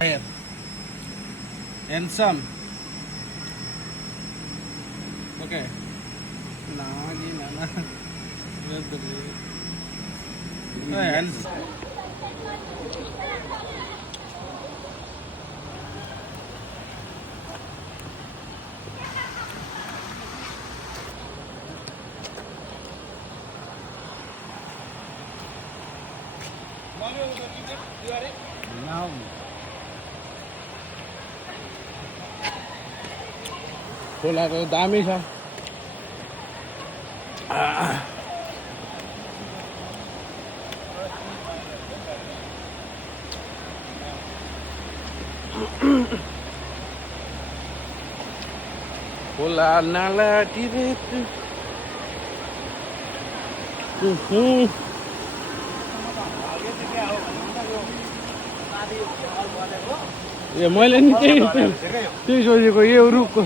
Here. Handsome. Okay. Nagi nana. Hey, handsome. Now. खोलाको दामी छ खोला नाला तिर ए मैले नि त्यही सोचेको यो रुखको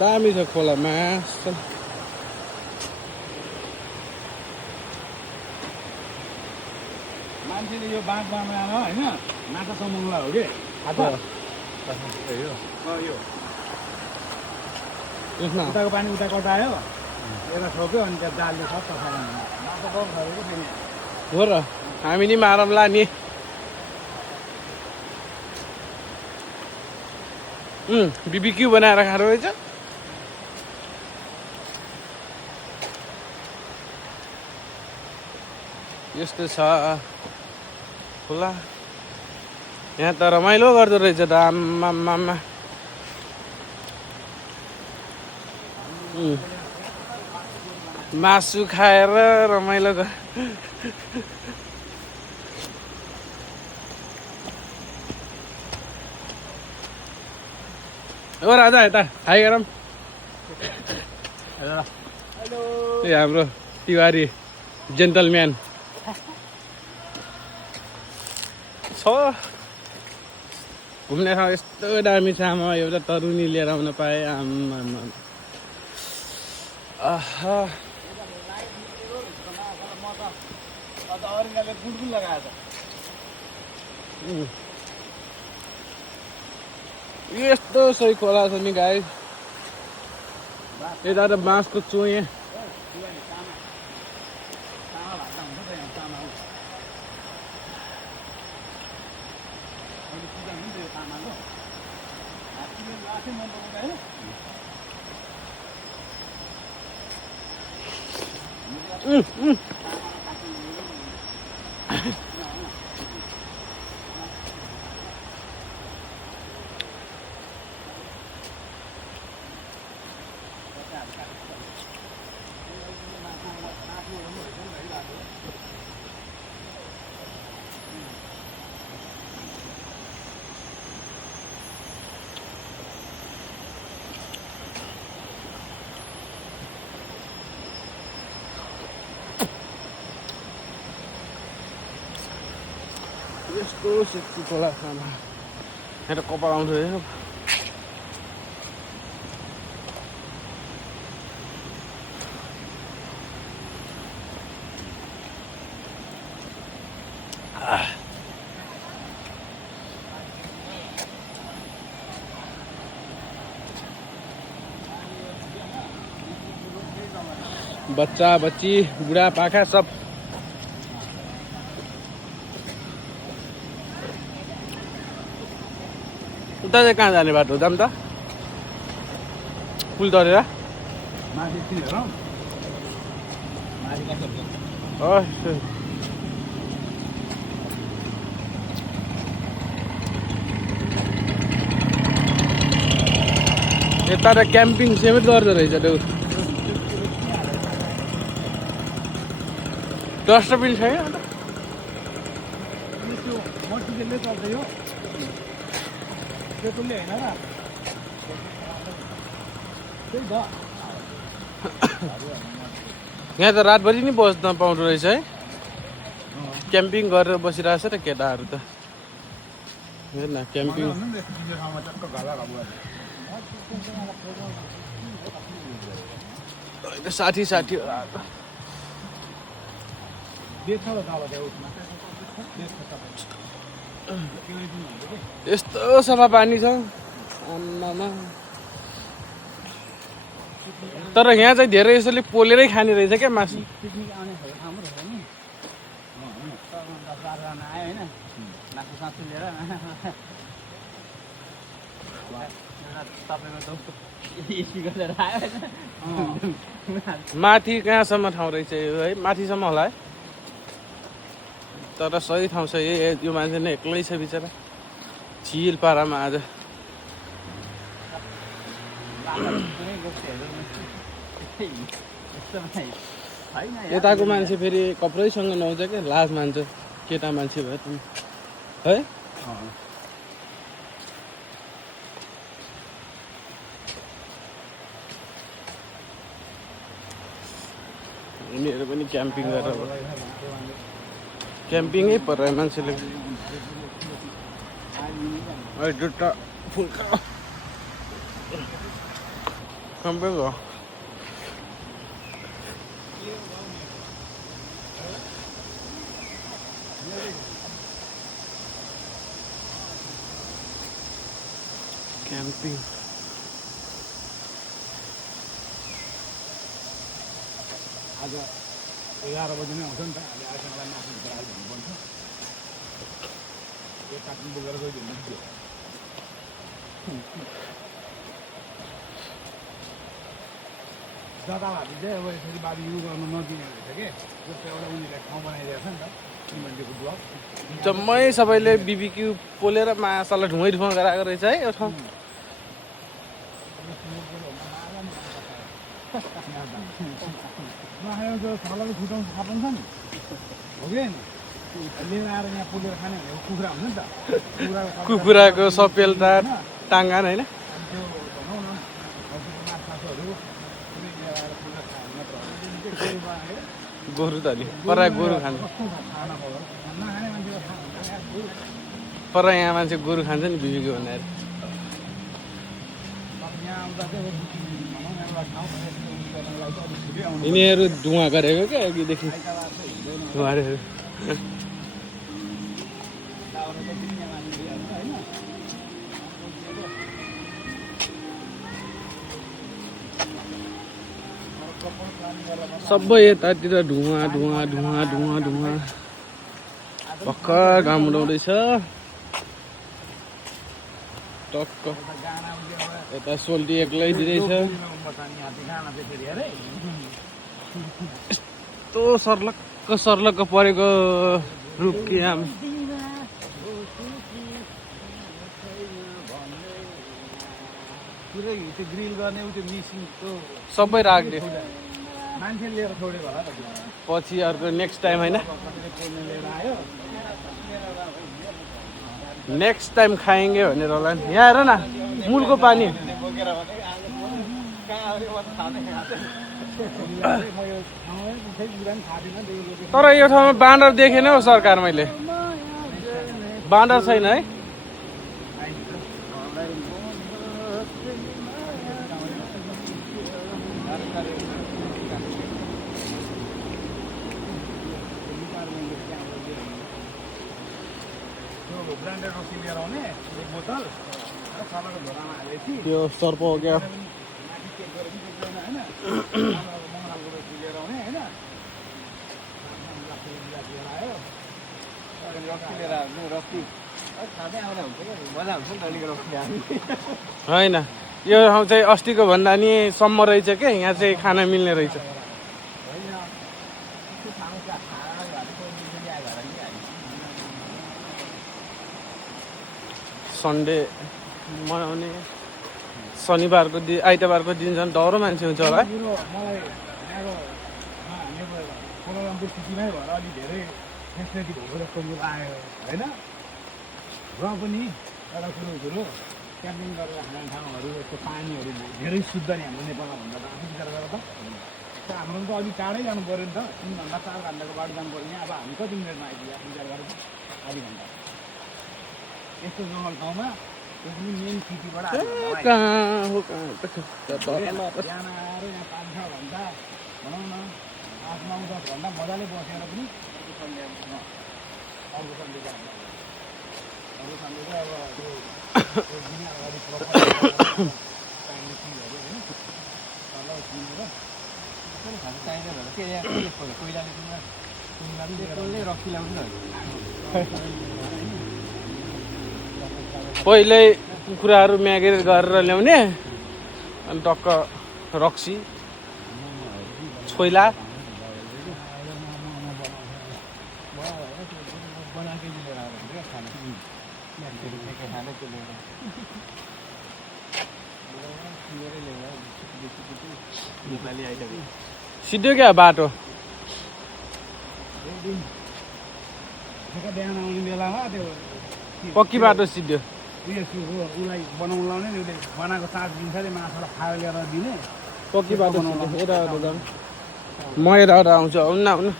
दामी छ खोला मासु मान्छेले यो बाँध बनाएर होइन माछा समाउनुलाई हो कि यो उताको पानी उता कटायो यता छोप्यो अनि त्यहाँ जालले सब माछा कम खायो कि फेरि हो र हामी नि मारौँला नि बिबिक्यू बनाएर खाएर रहेछ यस्तो छ खोला यहाँ त रमाइलो गर्दो रहेछ त आम्मामा मासु खाएर रमाइलो ओ राजा यता हाई गरौँ ए हाम्रो तिवारी जेन्टलम्यान छ घुम्ने ठाउँ यस्तो दामी छ आमा एउटा तरुनी लिएर आउन पाएँ आम्मा आहा यस्तो सही खोला छ नि गाई यता त बाँसको चोया यस्तो सेक्सी खोला खाना यहाँ त कपाल आउँछ हेर्नु बच्चा बच्ची बुढा पाखा सब उता चाहिँ कहाँ जाने बाटो जाऊँ त पुल तरेर यता त क्याम्पिङ समेत गर्दो रहेछ त्यो डस्टबिन छैन यहाँ त रातभरि नि बस्न पाउँदो रहेछ है क्याम्पिङ गरेर बसिरहेछ त केटाहरू त हेर्न क्याम्पिङ साठी बेच्छ र तल त्यहाँ उसमा बेच्छ तपाईँ त्यो पनि हुन्छ कि यस्तो सफा पानी छ आम्मामा। तर यहाँ चाहिँ धेरै यसोले पोलेरै खाने रहेछ क्या मासु। पिकनिक आउने ठाउँ रहेछ नि चारजना आयो होइन मासु सासु लिएर तपाईँको त स्पिकर लिएर आयो माथि कहाँसम्म ठाउँ रहेछ यो है, माथिसम्म होला है। तर सही ठाउँ छ यो मान्छे नै एक्लै छ बिचरा चिल पारामा आज। यताको मान्छे फेरि कपडैसँग नआउँछ क्या, लाज मान्छ केटा मान्छे भयो त है। उनीहरू पनि क्याम्पिङ गरेर क्याम्पिङै पऱ्यो मान्छेले। जुत्ता फुल्का कम्पे गयो क्याम्पिङ। आज 11 बजी नै आउँछ नि त। अहिले आइसकेर मासु झिकाएर भन्नुपर्छ। एक कार्टुन बोकेर गइदिनु नि त्यो। जताभावी चाहिँ अब यसरी बारबिक्यु गर्न नदिने रहेछ के। जस्तो एउटा उनीहरूले ठाउँ बनाइदिएको छ नि त सिमेन्टको ब्लक। जम्मै सबैले बिबिक्यू पोलेर मासाला ढुङ्गै ढुङ्गा गराएको रहेछ है यो ठाउँ। नखायो छालाले फुटाउनु थाहा छ नि हो कि होइन? लिएर आएर यहाँ पोलेर खाने भनेको कुखुरा हुन्छ नि त। कुखुराको सपेलता टाङ्गान होइन। त्यो भनौँ न माछाहरू पुरै लिएर आएर पोलेर खायो मात्र होइन। गोरु त अलि परा गोरु खान्छ, खाना भयो नखाने मान्छेको खाना पर यहाँ मान्छे गोरु खान्छ नि बिबिक्यू बनाएर। यहाँ आउँदा चाहिँ भनौँ न एउटा ठाउँ गर्नलाई चाहिँ अलिक छिटै आउनु यिनीहरू धुवा गरेको क्या अघिदेखि धुवाहरू। सबै यतातिर धुवा धुवा धुवा धुवा धुवा भर्खर घाम उडाउँदैछ टक्क। यता सोल्टी एक्लै दिँदैछ। यस्तो सर्लक्क सर्लक्क परेको रुख कि आम। पुरै त्यो ग्रिल गर्ने उ त्यो मिसिनको सबै राखिदियो मान्छे लिएर छोडेको होला त त्यो। पछि अर्को नेक्स्ट टाइम होइन, कतिले पोल्ने लिएर आयो नेक्स्ट टाइम खाएँगे भनेर होला नि। यहाँ हेर न मूलको पानी। बोकेर भने कहाँ अरे म थाहा नै म यो ठाउँमै खै बिरान थाहा थिएन। तर यो ठाउँमा बाँदर देखेन हौ सरकार मैले, बाँदर छैन है। ब्रान्डेड रक्सी लिएर आउने एक बोतल र सलाको झोलामा हालेपछि त्यो सर्प हो क्या। माथि चेक गरेर होइन मङ्गलको रक्सी लिएर आउने होइन। लिएर आयो रक्सी लिएर आउने रक्सी खाँदै आउँदा हुन्छ क्या मजा हुन्छ नि त अलिक रक्सी हामी। होइन यो ठाउँ चाहिँ अस्तिको भन्दा नि सम्म रहेछ क्या, यहाँ चाहिँ खाना मिल्ने रहेछ। सन्डे मनाउने शनिबारको दिन आइतबारको दिन झन् डह्रो मान्छे हुन्छ होला है। मलाई यहाँको हाम्रो कोलालम्पुर सिटीमै भएर अलिक धेरै फेसिलिटी भएको जस्तो मेरो आयो होइन। र पनि एउटा कुरो क्याम्पिङ गरेर खाने ठाउँहरू यस्तो पानीहरू धेरै शुद्ध नि हाम्रो नेपालमा भन्दा त आफै विचार गरेर त हाम्रो त अलिक टाढै जानु पऱ्यो नि त। 3 घन्टा 4 घन्टाको बाटो जानु पऱ्यो नि। अब हामी कति मिनटमा आइपुग्यो विचार गरेर आधी घन्टा यस्तो जङ्गल ठाउँमा त्यो पनि मेन सिटीबाट कहाँ हो कहाँ बिहान आएर यहाँ 5-6 घन्टा भनौँ न 8-9-10 घन्टा मजाले बसेर पनि अर्को सन्डे चाहिँ अर्को सन्डे चाहिँ अब त्यो दिन अगाडि चाहिने चिजहरू होइन तल किनेर चाहिँदैन होला के यहाँ कोइलाले किनेर रक्सी ल्याउँछ पहिल्यै कुखुराहरू म्यागेर गरेर ल्याउने अनि टक्क रक्सी छोइला बनाएकै लिएर आएको क्या खाना खाँदै त्यो लिएर नेपाली आइटम सिद्धो क्या बाटो बिहान आउने बेलामा त्यो पक्की बाटो सिद्धो उसलाई बनाउनु लाउने नि उसले बनाएको चार्ज दिन्छ अरे माछालाई खाएर ल्याएर दिने पक्की बाटो सिद्धो यता म यता आउँछु आउनु न आउनु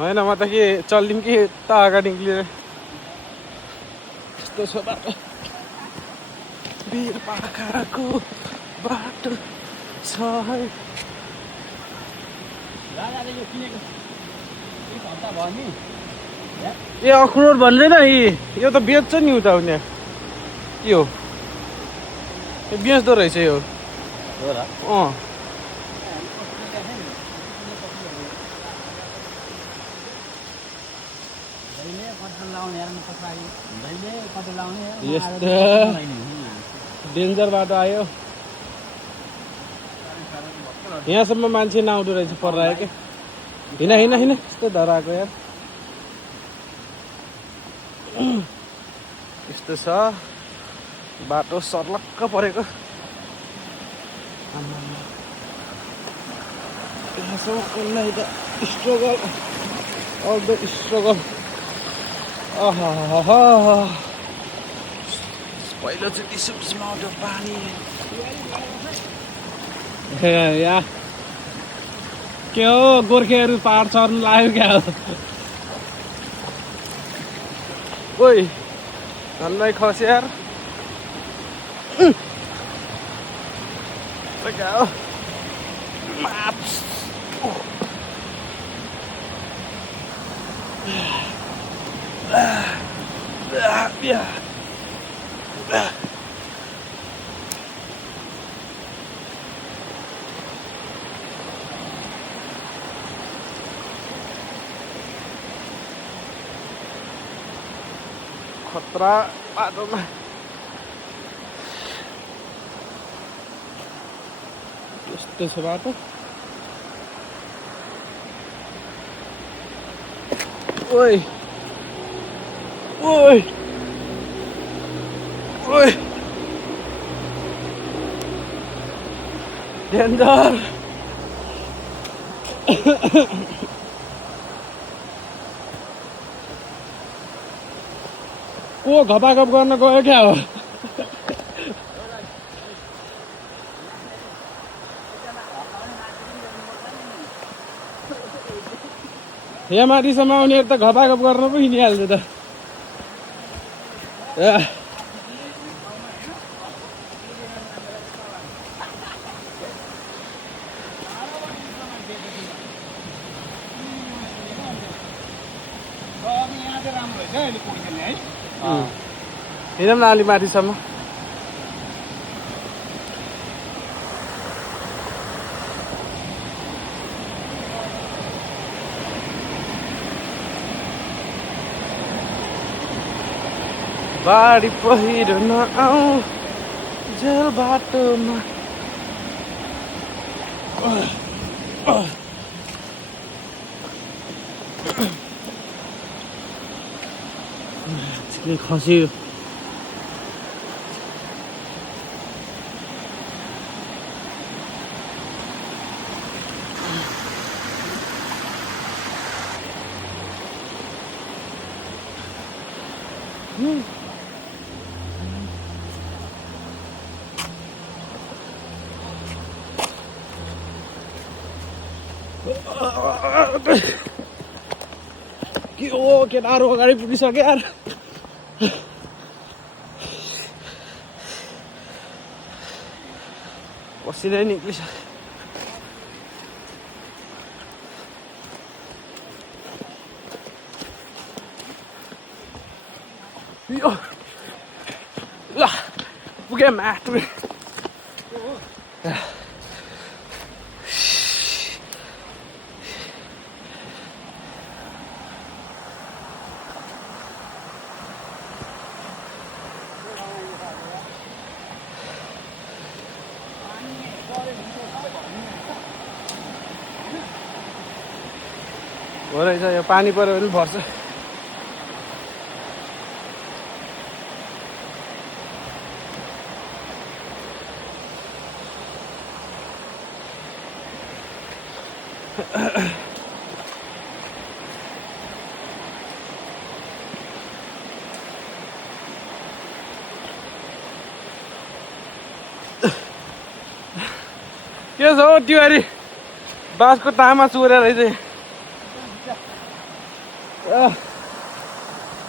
होइन म त के चलिदिउँ कि त अगाडि निक्लिएर यस्तो छ बाटो वीरपाखाको बाटो छ है ए अखरोट भन्दैन यो त बेच्छ नि उता उनी के हो यो बेच्दो रहेछ यो अँ यस्तो डेन्जर बाटो आयो यहाँसम्म मान्छे नआउँदो रहेछ पर्रायो क्या हिँड हिँड हिँड यस्तो धराएको यार यस्तो छ बाटो सर्लक्क परेको यहाँसम्म स्ट्रगल अल द स्ट्रगल पहिलोचोटि सुक्समा आउँदो पानी या के हो गोर्खेहरू पहाड चढ्नु लाग्यो क्या हो ओइ धनलाई खस यार क्या हो खतरा बाटोमा यस्तो छ बाटो ओइ ओइ ओइ डेन्जर को घपाघप गर्न गयो क्या हो यहाँ माथिसम्म आउनेहरू त घपाघप गर्न पो हिँडिहाल्छ त हिँड न अलि माथिसम्म बाढी पहिरो नआऊ जेल बाटोमा खस्यो के हो केटाहरू अगाडि पुगिसक्यो यार पसिनै निक्लिसक्यो यो ल पुगे माटो हो रहेछ यो पानी पऱ्यो भने भर्छ के छ हौ तिवारी बाँसको तामा चोरेर रहेछ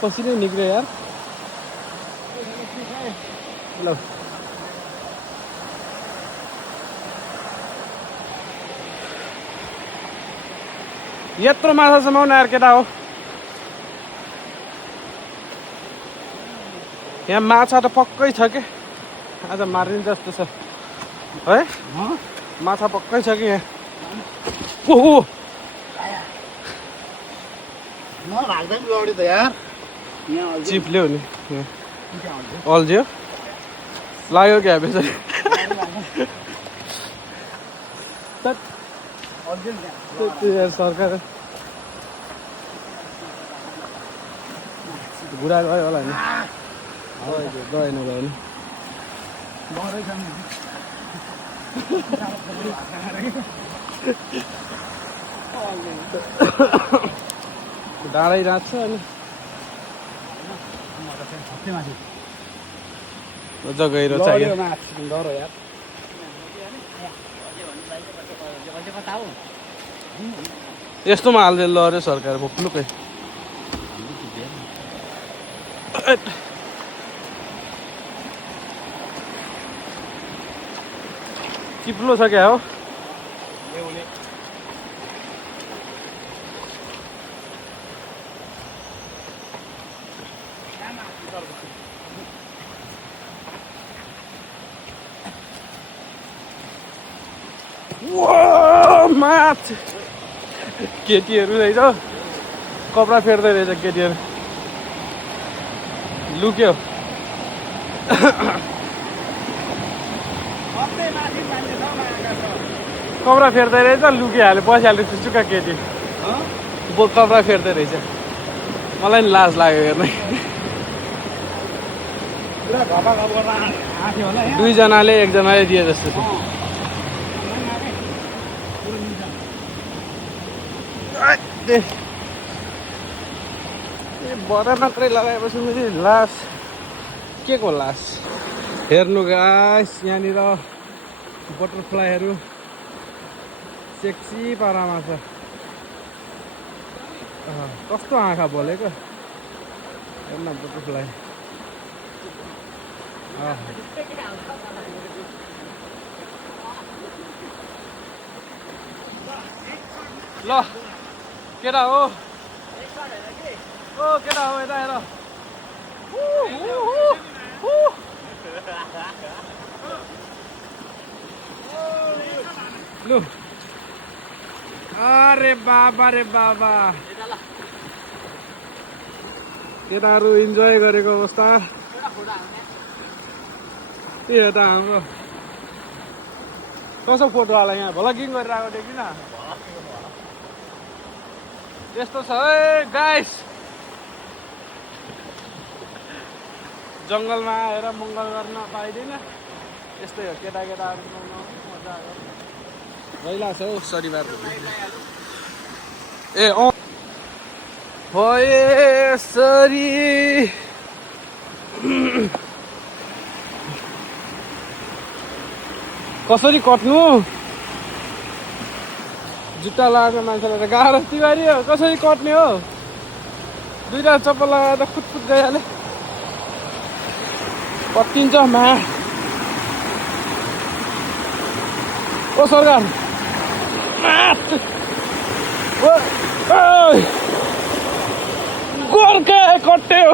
पसिनै निक्ल्यो यार ल यत्रो माछा समाउन यार केटा हो यहाँ माछा त पक्कै छ के आज मारिन्छ जस्तो छ है माछा पक्कै छ कि यहाँ ओहो चिप्ल्यो नि अल्झ्यो लाग्यो क्या बेसरी सरकार बुढा गयो होला नि गएन गएन डाँडै राख्छ अनि मजा गहिरो छ यस्तोमा हाल्दै ल अरे सरकार भोक्लुकै चिप्लो छ क्या हो माछ केटीहरू रहेछ कपडा फेर्दै रहेछ केटीहरू लुक्यो कपडा फेर्दै रहेछ लुकिहाल्यो बसिहाल्यो चुचुक्का केटी कपडा फेर्दै रहेछ मलाई नि लाज लाग्यो हेर्ने दुईजनाले एकजनाले दिए जस्तो छ बरा मात्रै लगाएपछि मैले लास के को लास हेर्नु गाइस यहाँनिर बटरफ्लाईहरू सेक्सी पारामा छ कस्तो आँखा बोलेको हेर्न बटरफ्लाई ल केटा हो ओ केटा हो यता हेर लु अरे बाबा रे बाबा केटाहरू इन्जोय गरेको अवस्था त्यो त हाम्रो कसो फोटो हाल यहाँ भ्लगिङ गरेर आएको थियो किन यस्तो छ है गाइस जङ्गलमा आएर मङ्गल गर्न पाइँदैन यस्तै हो केटाकेटाहरू मजा आयो रैला छ हौ शनिबार ए हो सरी कसरी कट्नु जुत्ता लगाएको मान्छेलाई त गाह्रो तिवारी हो कसरी कट्ने हो दुईवटा चप्पल लगाएर त खुटफुट गइहाल्यो कटिन्छ मा ओ सरकार गोर्खा कट्यो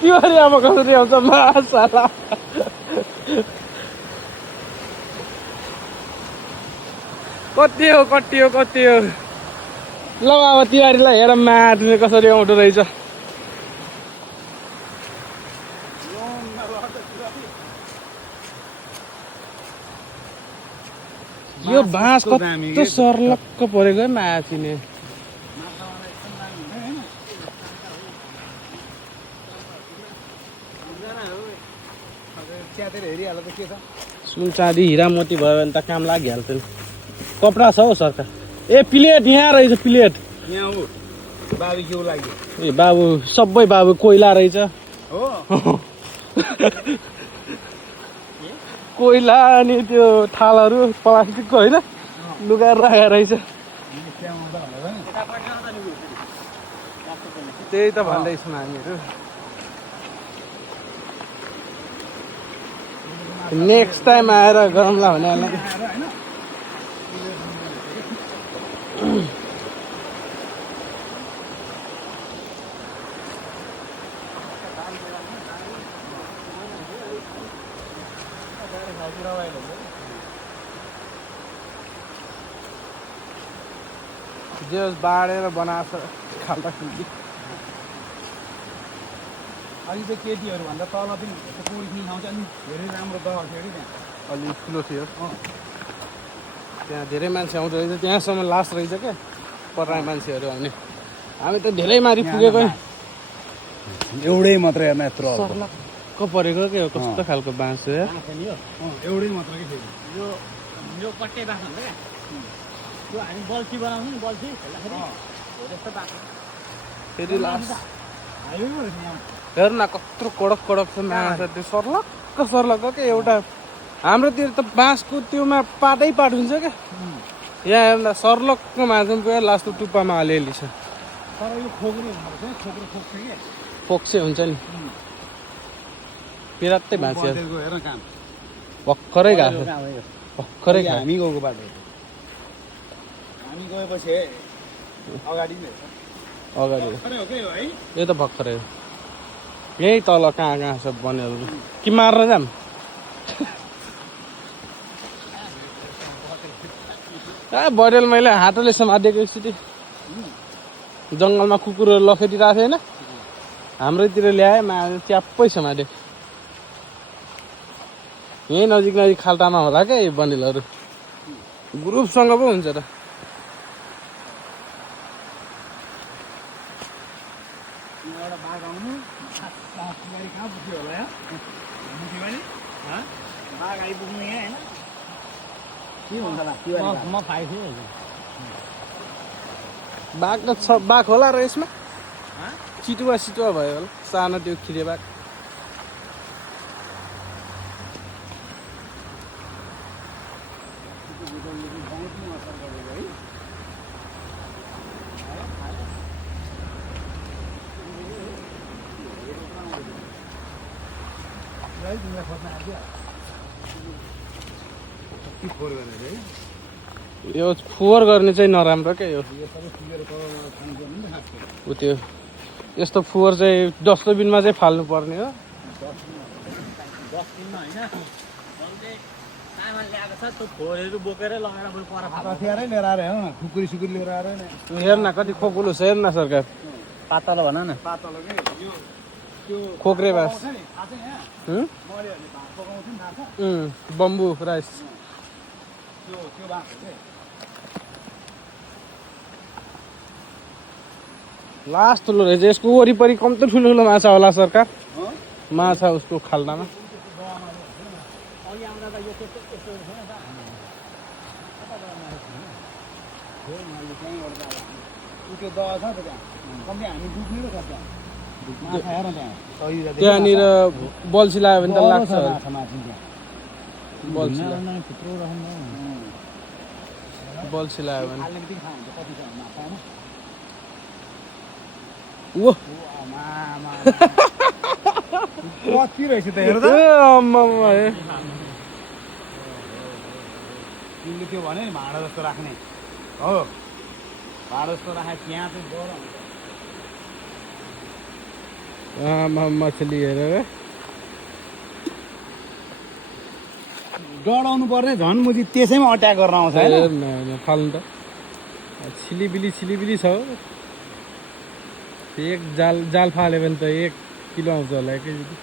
तिहारी अब कसरी आउँछ माछाला कति हो ल अब तिहारीलाई हेर मार्ने कसरी आउँदो रहेछ यो बाँस कस्तो सर्लक्क परेको है माथिने सुन चाँदी हिरा मोती भयो भने त काम लागिहाल्थ्यो नि कपडा छ हौ सरकार ए प्लेट यहाँ रहेछ प्लेट यहाँ हो बाबीक्यू लागि ए बाबु सबै बाबु कोइला रहेछ हो कोइला अनि त्यो थालहरू प्लास्टिकको होइन लुगा राखेको रहेछ त्यही त भन्दैछौँ हामीहरू नेक्स्ट टाइम आएर गरौँला भने जे बाँडेर बनाएको खाल्टा खुल्टी अलि चाहिँ केटीहरू भन्दा तल पनि पोलिथिन खाउँछ नि धेरै राम्रो दह थियो कि त्यहाँ अलि ठुलो थियो त्यहाँ धेरै मान्छे आउँदो रहेछ त्यहाँसम्म लास्ट रहेछ क्या पराई मान्छेहरू आउने हामी त धेरै माथि पुगेको एउटै मात्र हेर्न यत्रो सर्लक्क परेको के हो कस्तो खालको बाँस हो एउटै मात्र के थियो यो कट्टे बाँस हुन्छ क्या यो हामी बल्छी बनाउँछौँ नि बल्छी त्यस्तो बाँस फेरि लास्ट हेर न कत्रो कडक कडक छ माछा त्यो सर्लक्क क्या एउटा हाम्रोतिर त बाँसको त्योमा पाटै पाट हुन्छ क्या यहाँ हेर्न सर्लक्क माछा पनि पुरा लास्ट टुप्पामा अलिअलि छ तर यो खोक्रो खोक्छ कि फोक्से हुन्छ नि पिरात्तै भाँच्यो हेर्न काम भर्खरै गएको भर्खरै खायो हामी गएको बाटो हामी गएपछि अगाडि अगाडि हो के हो है यो त भर्खरै हो यही तल कहाँ सब बनेर कि मार्न जाम बडेल मैले हातले समातेको एकचोटि जङ्गलमा कुकुरहरू लखेटिरहेको थियो होइन हाम्रोतिर ल्याएँ च्याप्पै समातेको यहीँ नजिक खाल्टामा होला क्या यो बन्डलहरू ग्रुपसँग पो हुन्छ त म खाइछु बाघ त छ बाघ होला र यसमा चितुवा भयो होला सानो त्यो खिरे बाघ यो फोहोर गर्ने चाहिँ नराम्रो क्या यो त्यो यस्तो फोहोर चाहिँ डस्टबिनमा चाहिँ फाल्नु पर्ने हो डस्टबिनमा होइन सामान ल्याएको छ त्यो फोहोरहरू बोकेरै लगेर बरु पर हतियारै लिएर आएर हेर्नु न खुकुरी सुकुरी लिएर आएर हेर न कति खोकुलो छ हेर न सरकार पातलो भन न पातलो के यो त्यो खोक्रे बास थाहा छ यहाँ मरेहरूले भात पकाउँथ्यो नि थाहा छ बम्बु राइस त्यो भात हो के लास्ट ठुलो रहेछ यसको वरिपरि कम्ती ठुलो माछा होला सरकार माछा उसको खाल्टामा त्यो दह छ त त्यहाँ कम्ती हामी डुब्ने त त्यहाँ माछा हेर त्यहाँ त्यहाँनिर बल्छी लाग्यो भने त लाग्छ बल्छी बल्छी लाग्यो भने ओ कति रहेछ त हेर त तिमीले त्यो भन्यो नि भाँडा जस्तो राख्ने हो भाँडा जस्तो राखे त्यहाँ चाहिँ गरम मछली हेरेर डढाउनु पर्ने झन् मुजी त्यसैमा अट्याक गर्न आउँछ होइन फाल्नु त छिलिबिली छ हो। एक जाल फाल्यो भने त 1 किलो आउँछ होला एकैचोटि।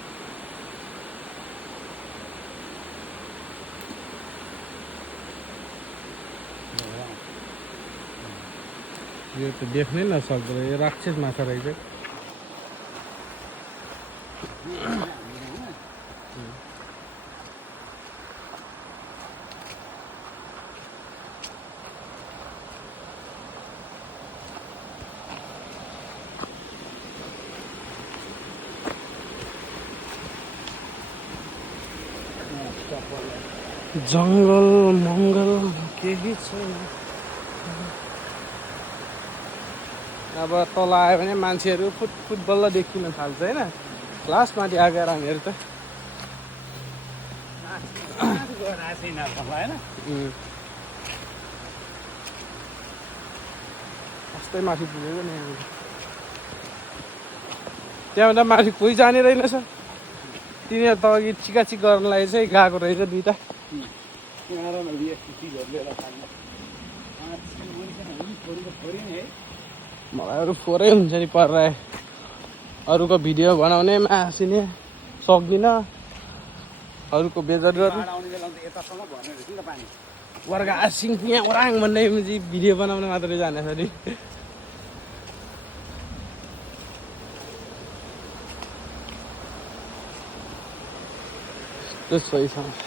यो त देख्नै नसक्दो यो राक्षस माछा रहेछ। जङ्गल मङ्गल केही छैन। अब तल आयो भने मान्छेहरू फुट बल्ल देखिन थाल्छ होइन। लास्ट माथि आएर हामीहरू त कस्तै माथि पुगेको नि। त्यहाँभन्दा माथि कोही जाने रहेनछ। तिनीहरू त अघि चिकाचिक गर्नलाई चाहिँ गएको रहेछ दुइटा। मलाई अरू फोरै हुन्छ नि परेर अरूको भिडियो बनाउने मासिने सक्दिनँ। अरूको बेजर गर्नु वर्ग आसिङ यहाँ ओराङ भन्ने भिडियो बनाउन मात्रै जाने छ नि। त्यस्तो छ।